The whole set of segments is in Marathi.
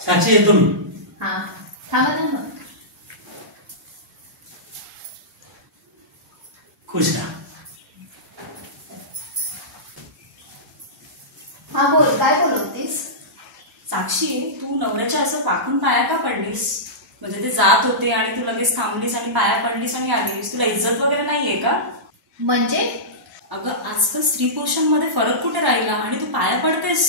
साक्षी येतो मी. हा थांबा थांबा. खुश राहा. हा बोल, काय बोलवतीस? साक्षी, तू नवऱ्याच्या असं पाकून पाया का पडलीस? म्हणजे ते जात होते आणि तू लगेच थांबलीस आणि पाया पडलीस आणि आलीस. तुला इज्जत वगैरे नाहीये का? म्हणजे अगं, आजकाल स्त्री पुरुषांमध्ये फरक कुठे राहिला आणि तू पाया पडतेस?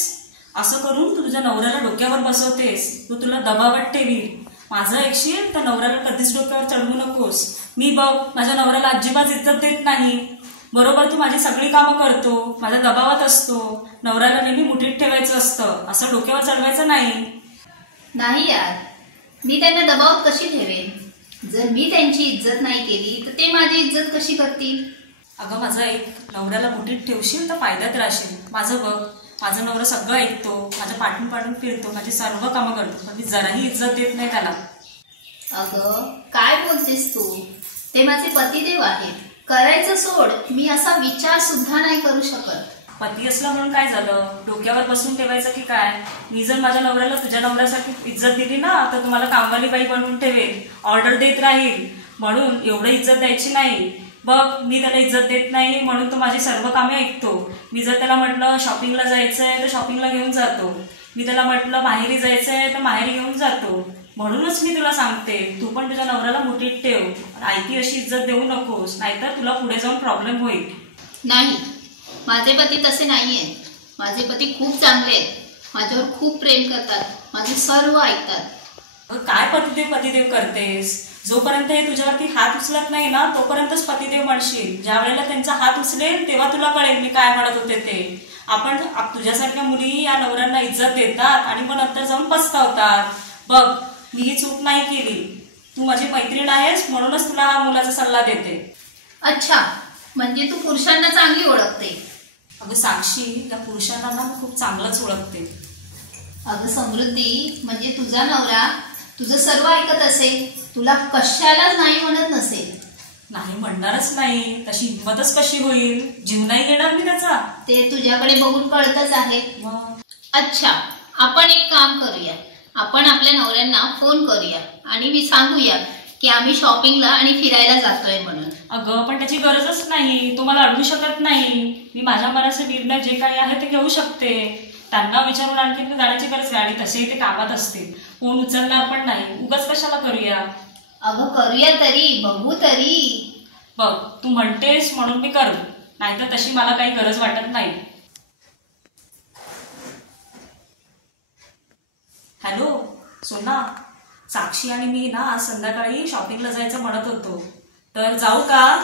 असं करून तू तुझ्या नवऱ्याला डोक्यावर बसवतेस. तू तुला दबावात ठेवील. माझं ऐकशील तर नवऱ्याला कधीच डोक्यावर चढवू नकोस. मी बघ, माझ्या नवऱ्याला अजिबात इज्जत देत नाही. बरोबर, तू माझी सगळी कामं करतो, माझ्या दबावात असतो. नवऱ्याला नेहमी मुठीत ठेवायचं असतं, असं डोक्यावर चढवायचं नाही. नाही यार, मी त्यांना दबावात कशी ठेवेन? जर मी त्यांची इज्जत नाही केली तर ते माझी इज्जत कशी करतील? अगं माझं ऐक, नवऱ्याला मुठीत ठेवशील तर फायद्यात राहशील. माझं बघ, माझं नवरा सगळं ऐकतो, माझ्या पाठून पाठून फिरतो, माझी सर्व कामं करतो, पण मी जराही इज्जत देत नाही त्याला. अगं काय बोलतेस तू? ते माझे पतिदेव आहेत. करायचं सोड, मी असा विचार सुद्धा नाही करू शकत. पती असला म्हणून काय झालं? डोक्यावर बसून ठेवायचं की काय? मी जर माझ्या नवऱ्याला तुझ्या नवऱ्यासारखी इज्जत दिली ना तर तुम्हाला कामवाली बाई बनवून ठेवेल, ऑर्डर देत राहील. म्हणून एवढं इज्जत द्यायची नाही. बघ, मी त्याला इज्जत देत नाही म्हणून तो माझी सर्व कामे ऐकतो. मी जर त्याला म्हटलं शॉपिंगला जायचंय तर शॉपिंगला घेऊन जातो. मी त्याला म्हटलं माहेरी जायचंय तर माहेरी घेऊन जातो. म्हणूनच मी तुला सांगते, तू पण तुझ्या नवऱ्याला मुठीत ठेव. आयती अशी इज्जत देऊ नकोस, नाहीतर तुला पुढे जाऊन प्रॉब्लेम होईल. नाही, माझे पती तसे नाहीये. माझे पती खूप चांगले आहेत. माझ्यावर खूप प्रेम करतात, माझे सर्व ऐकतात. काय पतिदेव पतिदेव करतेस? जोपर्यंत हे तुझ्यावरती हात उचलत नाही ना तोपर्यंतच पतिदेव म्हणशील. ज्या वेळेला त्यांचा हात उचलेल तेव्हा तुला कळेल मी काय म्हणत होते ते. आपण तुझ्यासारख्या मुली या नवऱ्यांना इज्जत देतात आणि मग नंतर जाऊन पस्तावतात. बघ, मी ही चूक नाही केली. तू माझी मैत्रीण आहेस म्हणूनच तुला हा मुलाचा सल्ला देते. अच्छा, म्हणजे तू पुरुषांना चांगली ओळखते? अगं साक्षी, त्या पुरुषांना ना खूप चांगलंच ओळखते. अगं समृद्धी, म्हणजे तुझा नवरा तुझं सर्व ऐकत असेल, तुला कशालाच नाही म्हणत नसेल. नाही म्हणणारच नाही, तशी हिंमतच कशी होईल? जीव नाही घेणार मी त्याचा. ते तुझ्याकडे बघून कळतच आहे. अच्छा, आपण एक काम करूया. आपण आपल्या नवऱ्यांना फोन करूया आणि सांगूया की आम्ही शॉपिंगला आणि फिरायला जातोय म्हणून. अगं पण त्याची गरजच नाही. तो मला अडवू शकत नाही. मी माझ्या मनाचे निर्णय जे काही आहे ते घेऊ शकते. त्यांना विचारून आणखी जाण्याची गरज नाही. आणि तसेही ते कामात असतील, फोन उचलणार पण नाही. उगाच कशाला करूया? अगं करूया तरी, बघू तरी. बघ, तू म्हणतेस म्हणून मी करू, नाहीतर तशी मला काही गरज वाटत नाही. हॅलो सोना, साक्षी आणि मी ना आज संध्याकाळी शॉपिंगला जायचं म्हणत होतो, तर जाऊ का?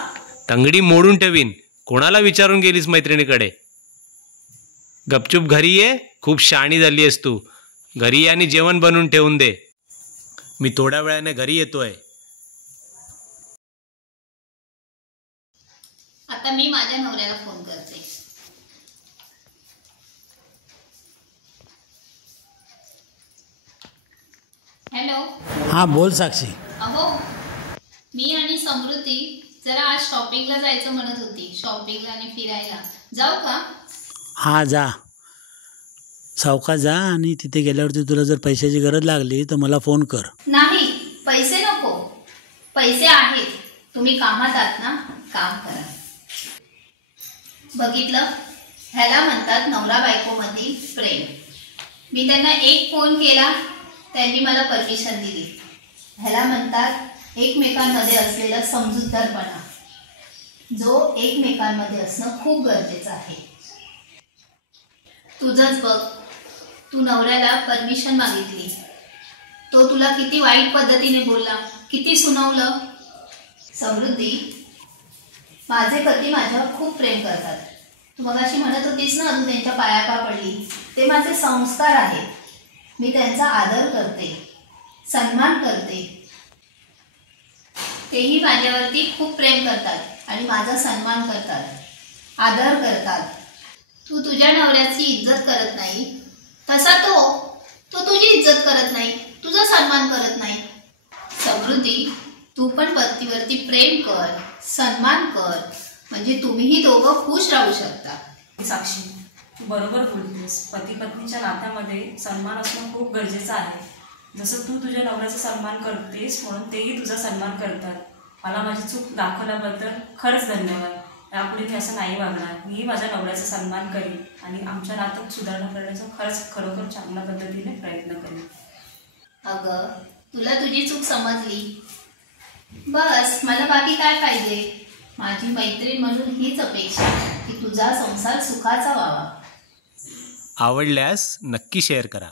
तंगडी मोडून ठेवीन. कोणाला विचारून गेलीस मैत्रिणीकडे? गपचूप घरी ये. खूप शहाणी झाली आहेस तू. घरी ये आणि जेवण बनवून ठेवून दे. मी थोड्या वेळाने घरी येतोय. आता मी माझ्या नवऱ्याला फोन करते. हॅलो. हा बोल साक्षी. अहो, मी आणि समृद्धी जरा आज शॉपिंगला जायचं म्हणत होती. शॉपिंगला आणि फिरायला जाऊ का? हा जा, सावकाश जा. आणि तिथे गेल्यावरती तुला जर पैशाची गरज लागली तर मला फोन कर. नाही, पैसे नको. पैसे आहेत. तुम्ही कामात आहात ना, काम करा. बघितलं, ह्याला म्हणतात नवरा बायकोमधील प्रेम. मी त्यांना एक फोन केला, त्यांनी मला परमिशन दिली. ह्याला म्हणतात एकमेकांमध्ये असलेला समजूतदारपणा, जो एकमेकांमध्ये असणं खूप गरजेचं आहे. तुझंच बघ, तू नवऱ्याला परमिशन मागितली, तो तुला किती वाईट पद्धतीने बोलला, किती सुनावलं. समृद्धी, माझे पती माझ्यावर खूप प्रेम करतात. तू मगाशी म्हणत होतीस ना तू त्यांच्या पाया का पडली, ते माझे संस्कार आहेत. मी त्यांचा आदर करते, सन्मान करते. तेही माझ्यावरती खूप प्रेम करतात आणि माझा सन्मान करतात, आदर करतात. तू तुझ्या नवऱ्याची इज्जत करत नाही, तसा तो तुझी इज्जत करत नाही, तुझा सन्मान करत नाही. समृद्धी, तू पण पतीवरती प्रेम कर, सन्मान कर, म्हणजे तुम्हीही दोघं खुश राहू शकता. साक्षी, तू बरोबर बोलतेस. पती पत्नीच्या नात्यामध्ये सन्मान असणं खूप गरजेचं आहे. जसं तू तुझ्या नवऱ्याचा सन्मान करतेस म्हणून तेही तुझा सन्मान करतात. मला माझी चूक दाखवल्याबद्दल खरंच धन्यवाद. यापुढे मी असं नाही वागणार. मी माझ्या नवऱ्याचा सन्मान करीन आणि आमच्या नात्यात सुधारणा करण्याचा खरंच खरोखर चांगल्या पद्धतीने प्रयत्न करीन. अगं, तुला तुझी चूक समजली, बस. मला बाकी काय पाहिजे? माझी मैत्रीण म्हणून हीच अपेक्षा की तुझा संसार सुखाचा व्हावा. आवडल्यास नक्की शेअर करा.